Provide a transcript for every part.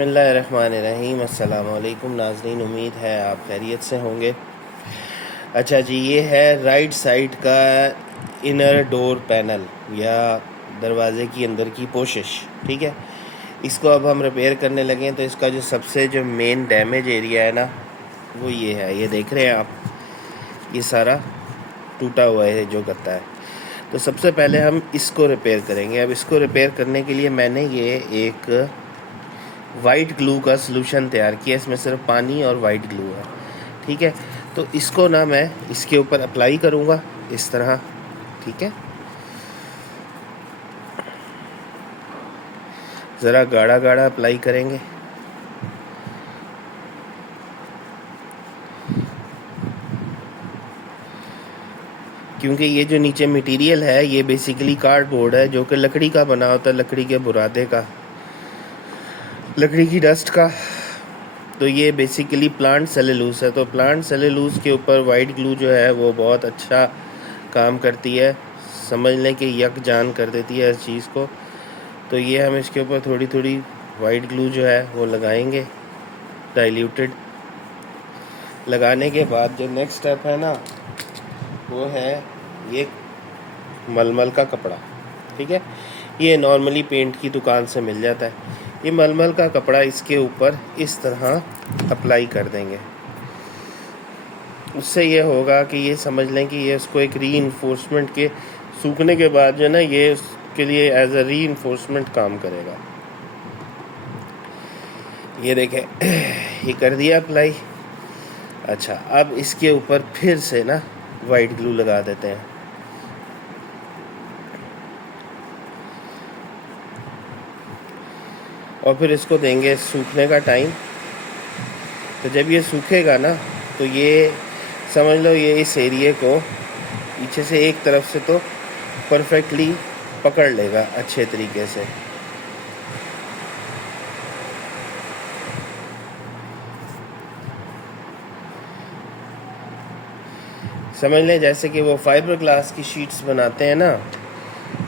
बिस्मिल्लाहिर्रहमानिर्रहीम। अस्सलाम वालेकुम नाज़रीन, उम्मीद है आप खैरियत से होंगे। अच्छा जी, ये है राइट साइड का इनर डोर पैनल या दरवाज़े की अंदर की पोशिश। ठीक है, इसको अब हम रिपेयर करने लगे हैं। तो इसका जो मेन डैमेज एरिया है ना, वो ये है। ये देख रहे हैं आप, ये सारा टूटा हुआ है जो गत्ता है। तो सबसे पहले हम इसको रिपेयर करेंगे। अब इसको रिपेयर करने के लिए मैंने ये एक वाइट ग्लू का सलूशन तैयार किया। इसमें सिर्फ पानी और वाइट ग्लू है। ठीक है, तो इसको ना मैं इसके ऊपर अप्लाई करूँगा इस तरह। ठीक है, ज़रा गाढ़ा गाढ़ा अप्लाई करेंगे। क्योंकि ये जो नीचे मटेरियल है ये बेसिकली कार्डबोर्ड है, जो कि लकड़ी का बना होता है, लकड़ी के बुरादे का, लकड़ी की डस्ट का। तो ये बेसिकली प्लांट सेलुलोज है। तो प्लांट सेलुलोज के ऊपर वाइट ग्लू जो है वो बहुत अच्छा काम करती है, समझ लें कि यकजान कर देती है इस चीज़ को। तो ये हम इसके ऊपर थोड़ी थोड़ी वाइट ग्लू जो है वो लगाएंगे, डाइल्यूटेड। लगाने के बाद जो नेक्स्ट स्टेप है ना, वो है ये मलमल का कपड़ा। ठीक है, ये नॉर्मली पेंट की दुकान से मिल जाता है। ये मलमल का कपड़ा इसके ऊपर इस तरह अप्लाई कर देंगे। उससे ये होगा कि ये समझ लें कि ये उसको एक रीइंफोर्समेंट के सूखने के बाद जो है ना, ये उसके लिए एज अ रीइंफोर्समेंट काम करेगा। ये देखें, ये कर दिया अप्लाई। अच्छा, अब इसके ऊपर फिर से ना वाइट ग्लू लगा देते हैं। और फिर इसको देंगे सूखने का टाइम। तो जब ये सूखेगा ना, तो ये समझ लो ये इस एरिए को पीछे से एक तरफ से तो परफेक्टली पकड़ लेगा अच्छे तरीके से। समझ लें जैसे कि वो फाइबर ग्लास की शीट्स बनाते हैं ना,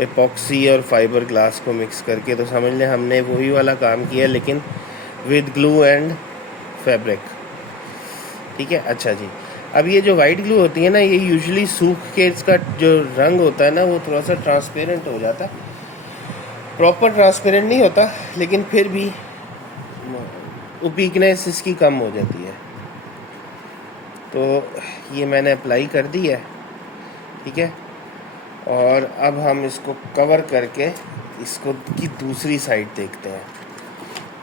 एपॉक्सी और फाइबर ग्लास को मिक्स करके। तो समझ लें हमने वही वाला काम किया, लेकिन विद ग्लू एंड फैब्रिक। ठीक है, अच्छा जी। अब ये जो वाइट ग्लू होती है ना, ये यूजुअली सूख के इसका जो रंग होता है ना, वो थोड़ा सा ट्रांसपेरेंट हो जाता है। प्रॉपर ट्रांसपेरेंट नहीं होता, लेकिन फिर भी ओपीकनेस इसकी कम हो जाती है। तो ये मैंने अप्लाई कर दी है। ठीक है, और अब हम इसको कवर करके इसको की दूसरी साइड देखते हैं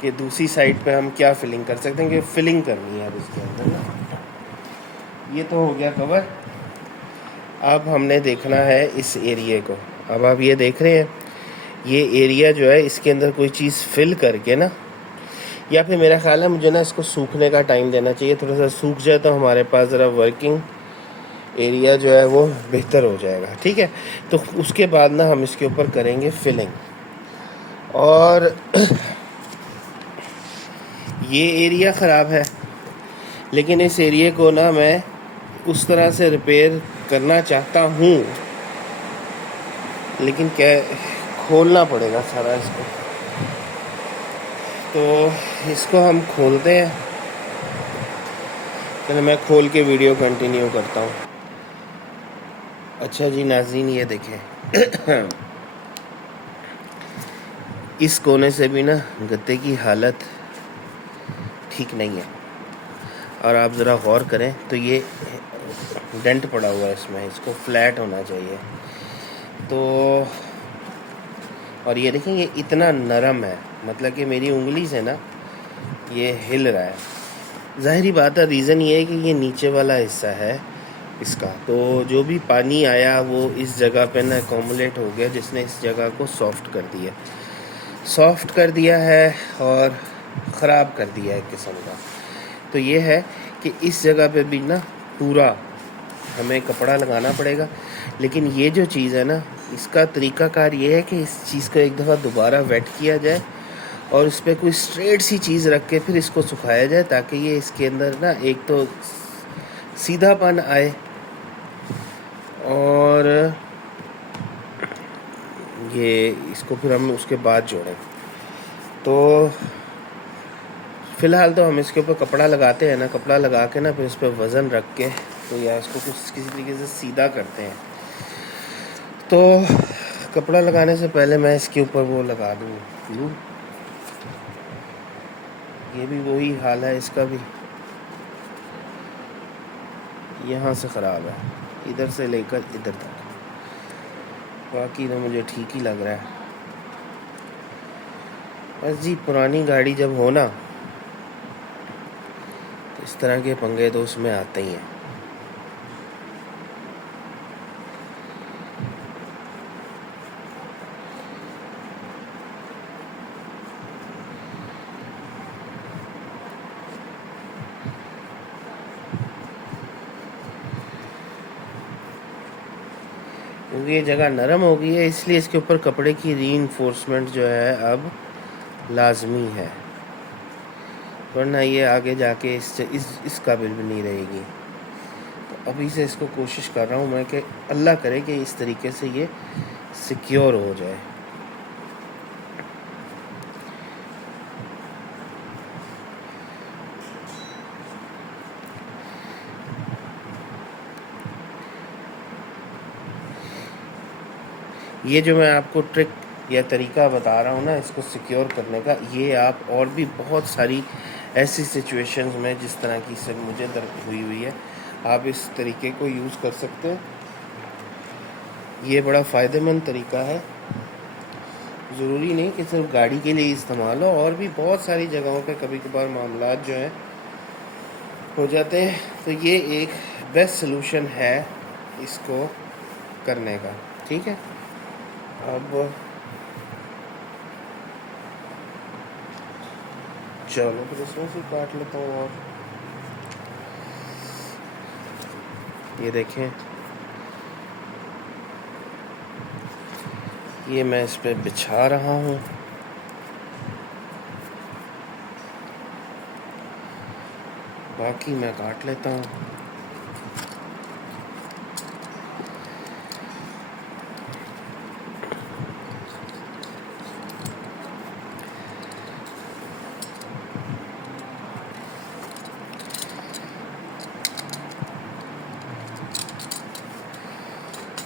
कि दूसरी साइड पे हम क्या फिलिंग कर सकते हैं, कि फिलिंग करनी है अब इसके अंदर ना। ये तो हो गया कवर। अब हमने देखना है इस एरिए को। अब आप ये देख रहे हैं, ये एरिया जो है इसके अंदर कोई चीज़ फिल करके ना, या फिर मेरा ख्याल है मुझे ना इसको सूखने का टाइम देना चाहिए। थोड़ा सा सूख जाए तो हमारे पास ज़रा वर्किंग एरिया जो है वो बेहतर हो जाएगा। ठीक है, तो उसके बाद ना हम इसके ऊपर करेंगे फिलिंग। और ये एरिया ख़राब है, लेकिन इस एरिया को ना मैं उस तरह से रिपेयर करना चाहता हूँ, लेकिन क्या खोलना पड़ेगा सारा इसको। तो इसको हम खोलते हैं। चलो मैं खोल के वीडियो कंटिन्यू करता हूँ। अच्छा जी नाज़रीन, ये देखें इस कोने से भी ना गत्ते की हालत ठीक नहीं है। और आप ज़रा गौर करें तो ये डेंट पड़ा हुआ है इसमें, इसको फ्लैट होना चाहिए। तो और ये देखें, ये इतना नरम है, मतलब कि मेरी उंगली से ना ये हिल रहा है। ज़ाहिरी बात है, रीज़न ये है कि ये नीचे वाला हिस्सा है इसका। तो जो भी पानी आया वो इस जगह पे ना अकोमोलेट हो गया, जिसने इस जगह को सॉफ्ट कर दिया है और ख़राब कर दिया है एक किस्म का। तो ये है कि इस जगह पे भी ना पूरा हमें कपड़ा लगाना पड़ेगा। लेकिन ये जो चीज़ है ना, इसका तरीक़ाकार ये है कि इस चीज़ को एक दफ़ा दोबारा वेट किया जाए और इस पर कोई स्ट्रेट सी चीज़ रख के फिर इसको सुखाया जाए, ताकि ये इसके अंदर ना एक तो सीधापन आए और ये इसको फिर हम उसके बाद जोड़ें। तो फ़िलहाल तो हम इसके ऊपर कपड़ा लगाते हैं ना, कपड़ा लगा के ना फिर इस पर वज़न रख के तो या इसको कुछ किसी तरीके से सीधा करते हैं। तो कपड़ा लगाने से पहले मैं इसके ऊपर वो लगा दूँ ग्लू। ये भी वही हाल है इसका भी, यहाँ से ख़राब है, इधर से लेकर इधर तक। बाकी तो मुझे ठीक ही लग रहा है। बस जी, पुरानी गाड़ी जब हो ना तो इस तरह के पंगे तो उसमें आते ही हैं। क्योंकि ये जगह नरम हो गई है इसलिए इसके ऊपर कपड़े की रीइंफोर्समेंट जो है अब लाजमी है, वरना ये आगे जाके इस काबिल भी नहीं रहेगी। तो अभी से इसको कोशिश कर रहा हूँ मैं कि अल्लाह करे कि इस तरीके से ये सिक्योर हो जाए। ये जो मैं आपको ट्रिक या तरीका बता रहा हूँ ना इसको सिक्योर करने का, ये आप और भी बहुत सारी ऐसी सिचुएशंस में जिस तरह की से मुझे दर्द हुई है, आप इस तरीके को यूज़ कर सकते हैं। ये बड़ा फ़ायदेमंद तरीका है, ज़रूरी नहीं कि सिर्फ गाड़ी के लिए इस्तेमाल हो, और भी बहुत सारी जगहों पे कभी कभार मामलात जो हैं हो जाते हैं। तो ये एक बेस्ट सलूशन है इसको करने का। ठीक है, अब चलो फिर इसमें से काट लेता हूँ। और ये देखें, ये मैं इस पे बिछा रहा हूँ। बाकी मैं काट लेता हूँ।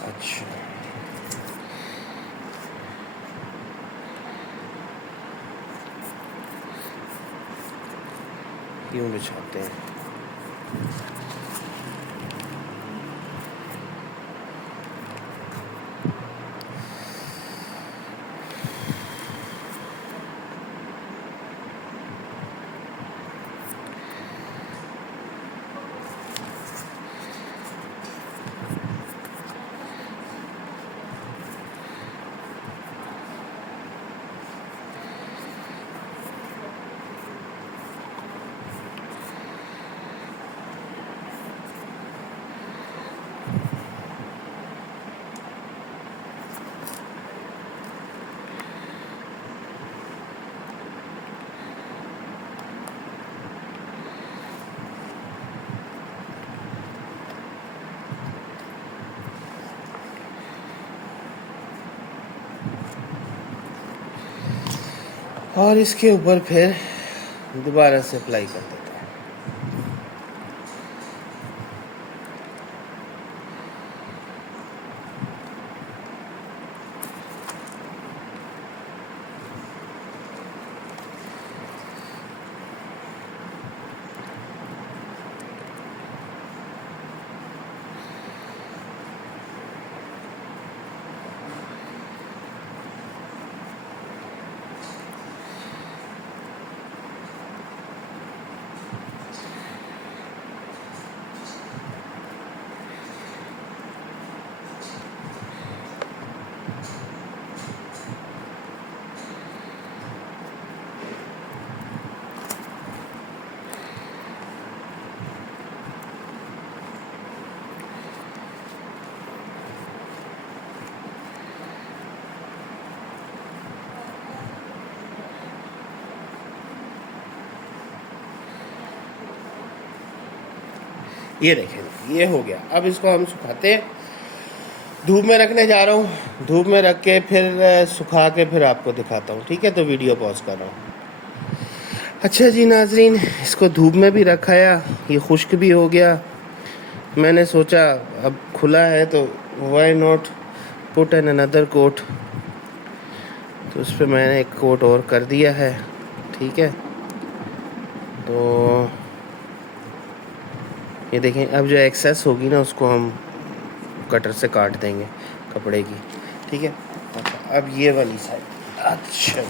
अच्छा, यूँ बिछाते हैं। और इसके ऊपर फिर दोबारा से अप्लाई कर देते हैं। ये देखें, ये हो गया। अब इसको हम सुखाते हैं, धूप में रखने जा रहा हूँ। धूप में रख के फिर सुखा के फिर आपको दिखाता हूँ। ठीक है, तो वीडियो पॉज कर रहा हूँ। अच्छा जी नाजरीन, इसको धूप में भी रखाया, ये खुश्क भी हो गया। मैंने सोचा अब खुला है तो why not put an another coat, तो उस पर मैंने एक कोट और कर दिया है। ठीक है, तो ये देखें, अब जो एक्सेस होगी ना उसको हम कटर से काट देंगे कपड़े की। ठीक है, अच्छा अब ये वाली साइड, अच्छा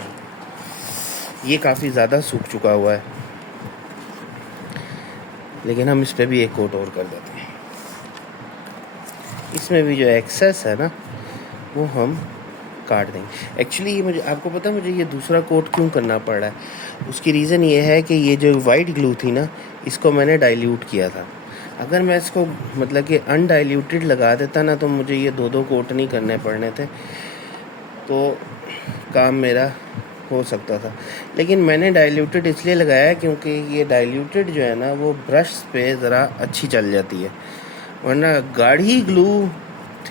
ये काफ़ी ज़्यादा सूख चुका हुआ है, लेकिन हम इस पर भी एक कोट और कर देते हैं। इसमें भी जो एक्सेस है ना वो हम काट देंगे। एक्चुअली ये मुझे, आपको पता है मुझे ये दूसरा कोट क्यों करना पड़ रहा है? उसकी रीज़न ये है कि ये जो वाइट ग्लू थी ना, इसको मैंने डाइल्यूट किया था। अगर मैं इसको मतलब कि अनडाइल्यूटेड लगा देता ना, तो मुझे ये दो कोट नहीं करने पड़ने थे, तो काम मेरा हो सकता था। लेकिन मैंने डाइल्यूटेड इसलिए लगाया क्योंकि ये डाइल्यूटेड जो है ना वो ब्रश पे ज़रा अच्छी चल जाती है, वरना गाढ़ी glue,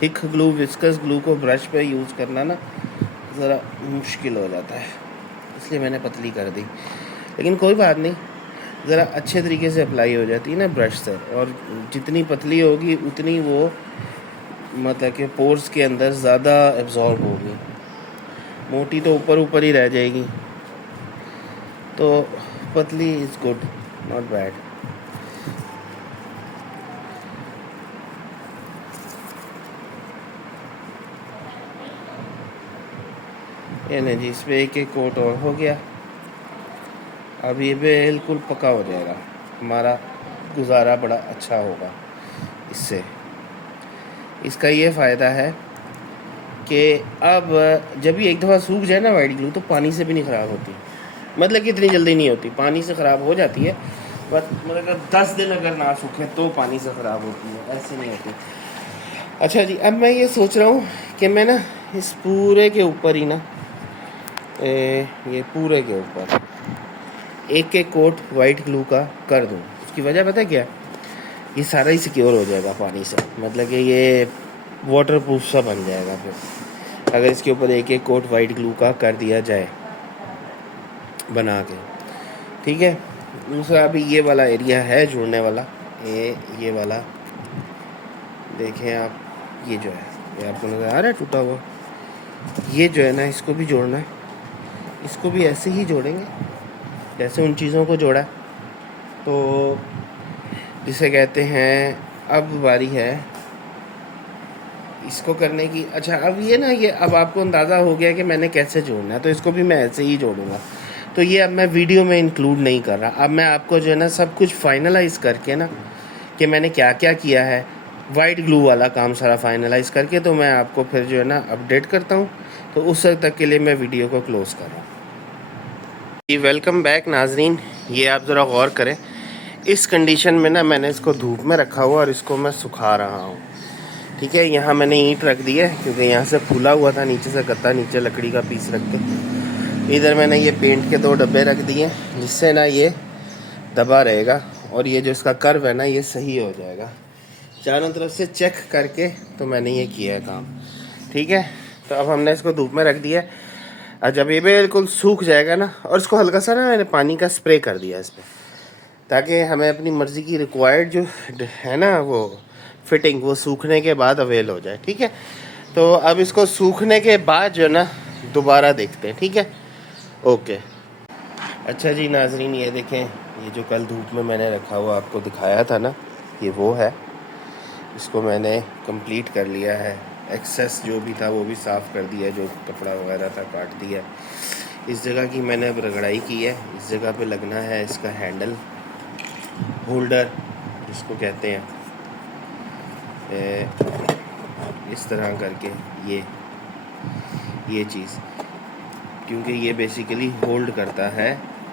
thick glue, viscous glue को ब्रश पे यूज़ करना ना ज़रा मुश्किल हो जाता है, इसलिए मैंने पतली कर दी। लेकिन कोई बात नहीं, ज़रा अच्छे तरीके से अप्लाई हो जाती है ना ब्रश से, और जितनी पतली होगी उतनी वो मतलब कि पोर्स के अंदर ज़्यादा एब्जॉर्ब होगी। मोटी तो ऊपर ऊपर ही रह जाएगी, तो पतली इज़ गुड, नॉट बैड। ये नहीं जी, इस पर एक कोट और हो गया। अब ये बिल्कुल पका हो जाएगा, हमारा गुजारा बड़ा अच्छा होगा इससे। इसका ये फ़ायदा है कि अब जब ये एक दफ़ा सूख जाए ना वाइट ग्लू, तो पानी से भी नहीं ख़राब होती। मतलब कि इतनी जल्दी नहीं होती, पानी से ख़राब हो जाती है, बट मतलब 10 दिन अगर ना सूखे तो पानी से ख़राब होती है, ऐसे नहीं होती। अच्छा जी, अब मैं ये सोच रहा हूँ कि मैं ना इस पूरे के ऊपर ही ना ये पूरे के ऊपर एक कोट वाइट ग्लू का कर दूँ। उसकी वजह पता है क्या? ये सारा ही सिक्योर हो जाएगा पानी से, मतलब कि ये वाटर प्रूफ सा बन जाएगा फिर, अगर इसके ऊपर एक कोट वाइट ग्लू का कर दिया जाए बना के। ठीक है, दूसरा अभी ये वाला एरिया है जोड़ने वाला, ये वाला देखें आप, ये जो है ये आपको नज़र आ रहा है टूटा हुआ, ये जो है ना इसको भी जोड़ना है। इसको भी ऐसे ही जोड़ेंगे जैसे उन चीज़ों को जोड़ा, तो जिसे कहते हैं अब बारी है इसको करने की। अच्छा अब ये ना, ये अब आपको अंदाज़ा हो गया कि मैंने कैसे जोड़ना है, तो इसको भी मैं ऐसे ही जोड़ूंगा। तो ये अब मैं वीडियो में इंक्लूड नहीं कर रहा, अब मैं आपको जो है ना सब कुछ फाइनलाइज़ करके ना कि मैंने क्या क्या किया है, वाइट ग्लू वाला काम सारा फाइनलाइज़ करके, तो मैं आपको फिर जो है ना अपडेट करता हूँ। तो उस वक्त तक के लिए मैं वीडियो को क्लोज़ कर रहा हूँ। जी वेलकम बैक नाजरीन, ये आप ज़रा गौर करें, इस कंडीशन में ना मैंने इसको धूप में रखा हुआ और इसको मैं सुखा रहा हूँ। ठीक है, यहाँ मैंने ईंट रख दी है क्योंकि यहाँ से फूला हुआ था, नीचे से गत्ता, नीचे लकड़ी का पीस रख के। इधर मैंने ये पेंट के 2 डब्बे रख दिए जिससे ना ये दबा रहेगा, और ये जो इसका कर्व है ना ये सही हो जाएगा। चारों तरफ से चेक करके तो मैंने ये किया है काम। ठीक है, तो अब हमने इसको धूप में रख दिया, और जब ये बिल्कुल सूख जाएगा ना, और इसको हल्का सा ना मैंने पानी का स्प्रे कर दिया इस पर, ताकि हमें अपनी मर्ज़ी की रिक्वायर्ड जो है ना वो फिटिंग वो सूखने के बाद अवेल हो जाए। ठीक है, तो अब इसको सूखने के बाद जो ना दोबारा देखते हैं। ठीक है, ओके। अच्छा जी नाजरीन, ये देखें, ये जो कल धूप में मैंने रखा हुआ आपको दिखाया था ना, ये वो है। इसको मैंने कंप्लीट कर लिया है, एक्सेस जो भी था वो भी साफ़ कर दिया, जो कपड़ा वगैरह था काट दिया। इस जगह की मैंने अब रगड़ाई की है, इस जगह पे लगना है इसका हैंडल होल्डर जिसको कहते हैं, इस तरह करके ये चीज़, क्योंकि ये बेसिकली होल्ड करता है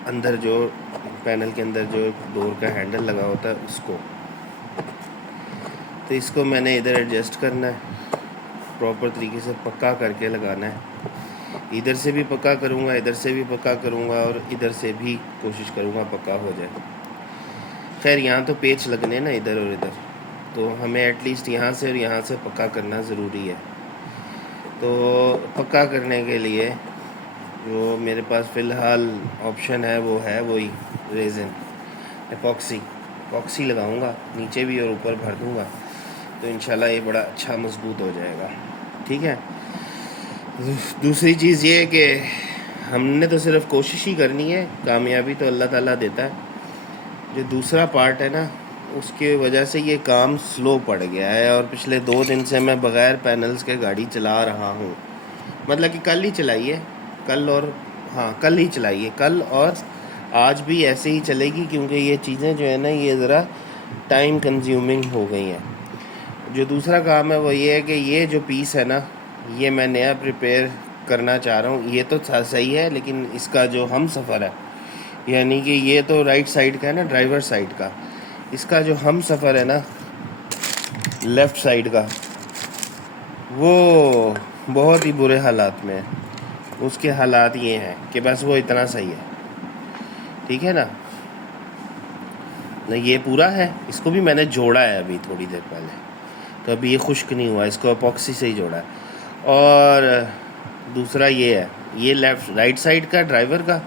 अंदर जो पैनल के अंदर जो डोर का हैंडल लगा होता है उसको। तो इसको मैंने इधर एडजस्ट करना है, प्रॉपर तरीके से पक्का करके लगाना है। इधर से भी पक्का करूँगा, इधर से भी पक्का करूँगा, और इधर से भी कोशिश करूँगा पक्का हो जाए। खैर यहाँ तो पेच लगने ना इधर और इधर, तो हमें एटलीस्ट यहाँ से और यहाँ से पक्का करना ज़रूरी है। तो पक्का करने के लिए जो मेरे पास फ़िलहाल ऑप्शन है वो है वही रेज़िन एपॉक्सी लगाऊंगा नीचे भी और ऊपर भर दूंगा, तो इंशाल्लाह ये बड़ा अच्छा मजबूत हो जाएगा। ठीक है। दूसरी चीज़ ये है कि हमने तो सिर्फ कोशिश ही करनी है, कामयाबी तो अल्लाह ताला देता है। जो दूसरा पार्ट है ना, उसके वजह से ये काम स्लो पड़ गया है और पिछले 2 दिन से मैं बग़ैर पैनल्स के गाड़ी चला रहा हूँ। मतलब कि कल ही चलाई है, कल और हाँ कल ही चलाई है, कल और आज भी ऐसे ही चलेगी, क्योंकि ये चीज़ें जो है ना ये ज़रा टाइम कंज्यूमिंग हो गई हैं। जो दूसरा काम है वो ये है कि ये जो पीस है ना, ये मैं नया प्रिपेयर करना चाह रहा हूँ। ये तो सही है, लेकिन इसका जो हम सफ़र है, यानी कि ये तो राइट साइड का है ना, ड्राइवर साइड का, इसका जो हम सफ़र है ना लेफ़्ट साइड का, वो बहुत ही बुरे हालात में है। उसके हालात ये हैं कि बस वो इतना सही है। ठीक है ना, ये पूरा है, इसको भी मैंने जोड़ा है अभी थोड़ी देर पहले, तो अभी ये खुश्क नहीं हुआ, इसको एपॉक्सी से ही जोड़ा है। और दूसरा ये है, ये राइट साइड का ड्राइवर का,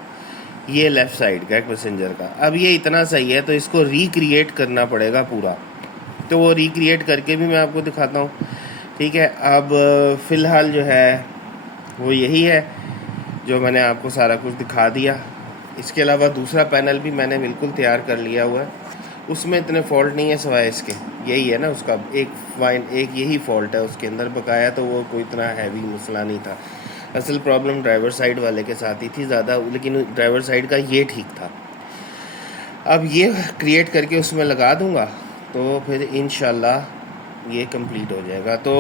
ये लेफ़्ट साइड का एक पैसेंजर का। अब ये इतना सही है तो इसको रिक्रिएट करना पड़ेगा पूरा, तो वो रिक्रिएट करके भी मैं आपको दिखाता हूँ। ठीक है। अब फ़िलहाल जो है वो यही है जो मैंने आपको सारा कुछ दिखा दिया। इसके अलावा दूसरा पैनल भी मैंने बिल्कुल तैयार कर लिया हुआ है, उसमें इतने फॉल्ट नहीं है सिवाय इसके, यही है ना उसका एक यही फॉल्ट है उसके अंदर बकाया, तो वो कोई इतना हैवी मसला नहीं था। असल प्रॉब्लम ड्राइवर साइड वाले के साथ ही थी ज़्यादा, लेकिन ड्राइवर साइड का ये ठीक था। अब ये क्रिएट करके उसमें लगा दूँगा तो फिर इंशाल्लाह ये कंप्लीट हो जाएगा। तो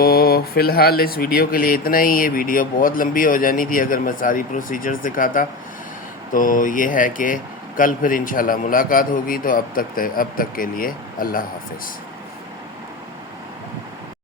फ़िलहाल इस वीडियो के लिए इतना ही। ये वीडियो बहुत लंबी हो जानी थी अगर मैं सारी प्रोसीजर्स दिखाता। तो ये है कि कल फिर इंशाल्लाह मुलाकात होगी। तो अब तक के लिए अल्लाह हाफ़िज़।